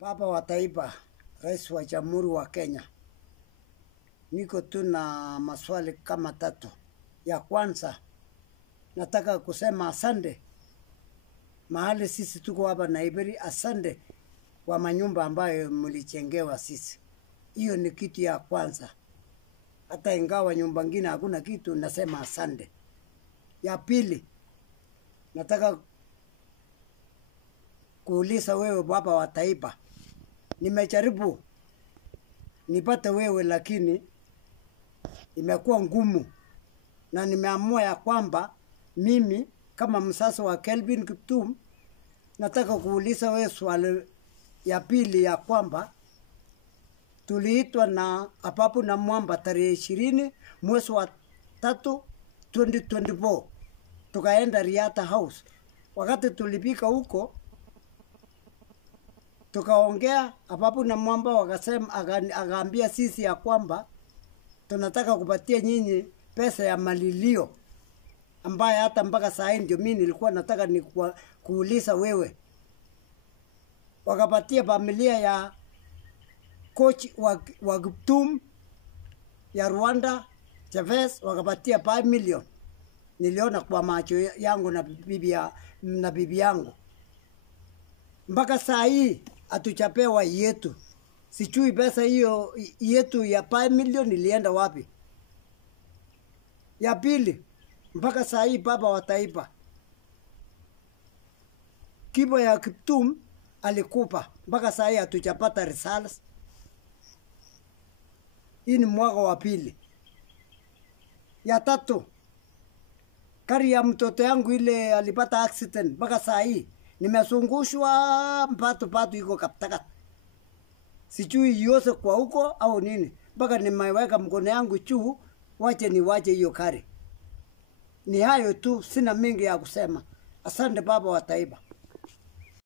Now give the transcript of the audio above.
Baba wa Taifa, Rais wa Jamhuri wa Kenya, niko tu na maswali kama tatu. Ya kwanza, nataka kusema asante mahali sisi tuko hapa Naiberi, asante kwa manyumba ambayo mlijengewa sisi. Hiyo ni kitu ya kwanza. Hata ingawa nyumba ngine hakuna kitu, nasema asante. Ya pili, nataka kuuliza wewe Baba wa Taifa, nimejaribu nipate wewe lakini imekuwa ngumu, na nimeamua ya kwamba mimi kama msasa wa Kelvin Kiptum nataka kuuliza wewe swali ya pili ya kwamba tuliitwa na Ababu Namwamba tarehe 20 mwezi wa 3 2024 tukaenda Riata House. Wakati tulipika huko tukaongea, Ababu Namwamba wakasema, akaambia sisi ya kwamba tunataka kupatia nyinyi pesa ya malilio, ambaye hata mpaka saa hii ndio mimi nilikuwa nataka ni kuuliza wewe. Wakapatia familia ya coach wa Kiptum ya Rwanda Chavez, wakapatia 5 million. Niliona kwa macho yangu na bibi yangu. Mpaka saa hii hatuchapewa yetu. Sijui pesa hiyo yetu ya 5 million ilienda wapi. Ya pili, mpaka saa hii Baba wa Taifa, kibo ya Kiptum alikufa, mpaka saa hii hatujapata results. Hii ni mwaka wa pili. Ya tatu, gari ya mtoto yangu ile alipata accident, mpaka saa hii nimezungushwa mpatu iko Kaptagat. Sijui yose kwa huko au nini, mpaka nimeweka mkono yangu juu, wache hiyo gari. Ni hayo tu, sina mengi ya kusema. Asante Baba wa Taifa.